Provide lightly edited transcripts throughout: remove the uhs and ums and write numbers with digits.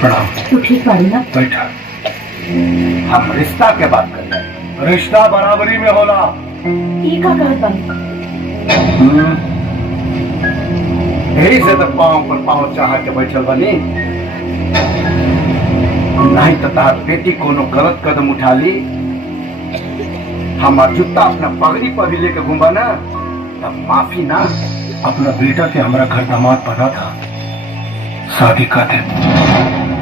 प्रणाम। तू ठीक बाड़ी ना? बैठा। हम रिश्ता के बात कर रहे हैं। रिश्ता बराबरी में होला। ई का कहत बानी? यही से तो पाँव पर पाँव चाह के बैठल बनी। नहीं तो तार बेटी कोनो गलत कदम उठा ली, हमार जूता अपना पगड़ी पर ही लेके घूमा ना, तब माफी ना। अपना बेटा के हमारा घर दामाद बना था, शादी का थे।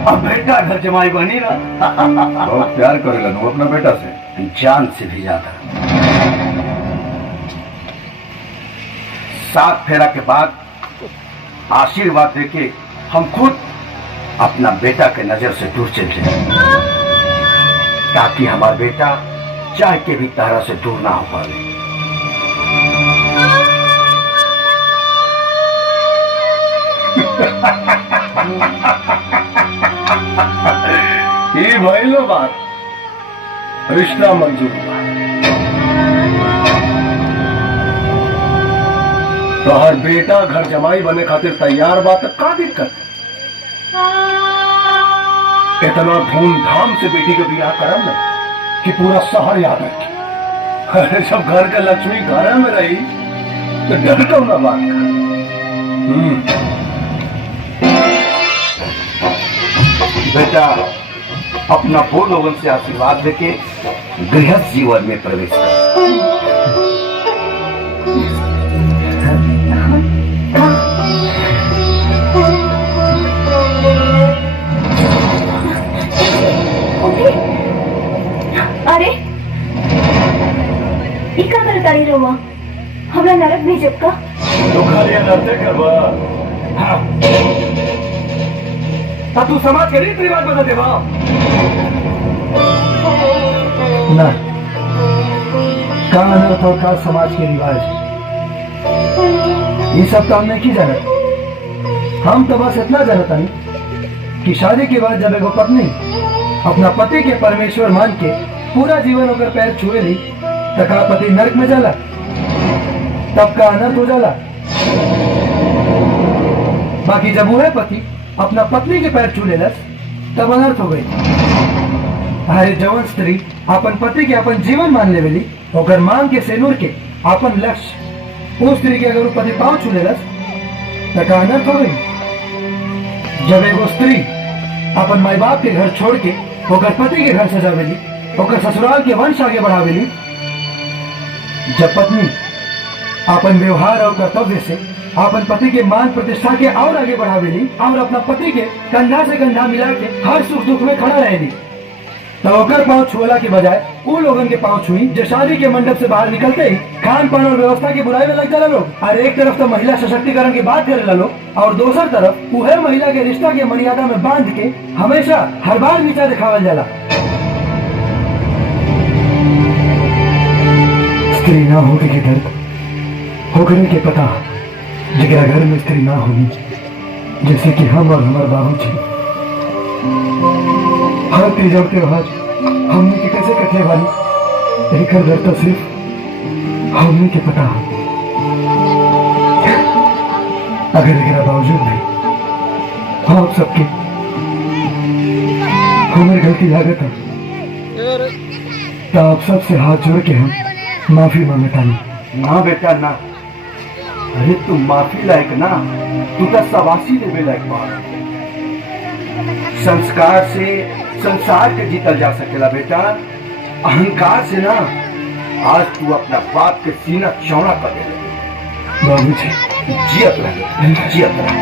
अब बेटा घर जमाई बनी ना। बहुत प्यार करेला नु अपना बेटा से, जान से भी ज्यादा। 7 फेरा के बाद आशीर्वाद देके हम खुद अपना बेटा के नजर से दूर चल जाए, ताकि हमारा बेटा चाह के भी तारा से दूर ना हो पाए। ये भइलो बात, रिश्ता मंजूर हुआ। तो हर बेटा घर जमाई बने खातिर तैयार बात, का दिक्कत? इतना धूमधाम से बेटी के बियाह करम ना कि पूरा शहर याद रखे। अरे जब घर के लक्ष्मी घर में रही तो डर क्यों ना बात कर। बेटा अपना वो लोगों से आशीर्वाद देके गृहस्थ जीवन में प्रवेश कर। अरे इका करतारी रोवा हमरा नरक भेजब का? तो खाली नृत्य करवा। हाँ तू समाज के रीति रिवाज बता देवा ना, का अनर्थ और का समाज के रिवाज, ये सब तो हम नहीं की जानत। हम तो बस इतना जानता नहीं कि शादी के बाद जब एगो पत्नी अपना पति के परमेश्वर मान के पूरा जीवन होकर पैर छुए ली, तो का पति नरक में जाला, तब का अनर्थ हो जाला। बाकी जब वो है पति अपना पत्नी के पैर छू लेलस, तब अनर्थ हो गई। अरे जवन स्त्री अपन पति के अपन जीवन मान लेवेली, ओकर मांग के सेनूर के अपन लक्ष्य, उस स्त्री के अगर वो पति पांव छू लेलस, तो का अनर्थ हो गई। जब एगो स्त्री अपन माई बाप के घर छोड़ के ओकर पति के घर सजावेली, ओकर ससुराल के वंश आगे बढ़ावेली, जब पत्नी अपन व्यवहार और कर्तव्य से अपन पति के मान प्रतिष्ठा के और आगे बढ़ावेली और अपना पति के कंधा से कंधा मिला के हर सुख दुख में खड़ा रहेली, तो ओकर पांव छुअला के बजाय उन लोगन के पांव छुई जो शादी के मंडप से बाहर निकलते ही खान पान और व्यवस्था की बुराई में लग जाला लोग। और एक तरफ तो महिला सशक्तिकरण की बात करे लोग, और दूसर तरफ वह महिला के रिश्ता के मर्यादा में बांध के हमेशा हर बार नीचा दिखावल जाला। स्त्री ना होने के दर्द होकर के पता, जगह घर में स्त्री ना होनी, जैसे कि हम और हमारे बाबू जी हर तीजा त्योहार हमने के कैसे कटने वाली, एक दर्द तो सिर्फ हमने के पता। अगर एक बावजूद भी आप सबके हमारी गलती लागत है, तो आप सबसे हाथ जोड़ के हम माफी मांगता नहीं। ना बेटा ना, अरे तुम माफी लायक ना, तू तो सवासी लेवे लायक बात। संस्कार से संसार के जीतल जा सकेला बेटा, अहंकार से ना। आज तू अपना बाप के सीना चौड़ा कर दे। बाबूजी जियत रहे, जियत रहे।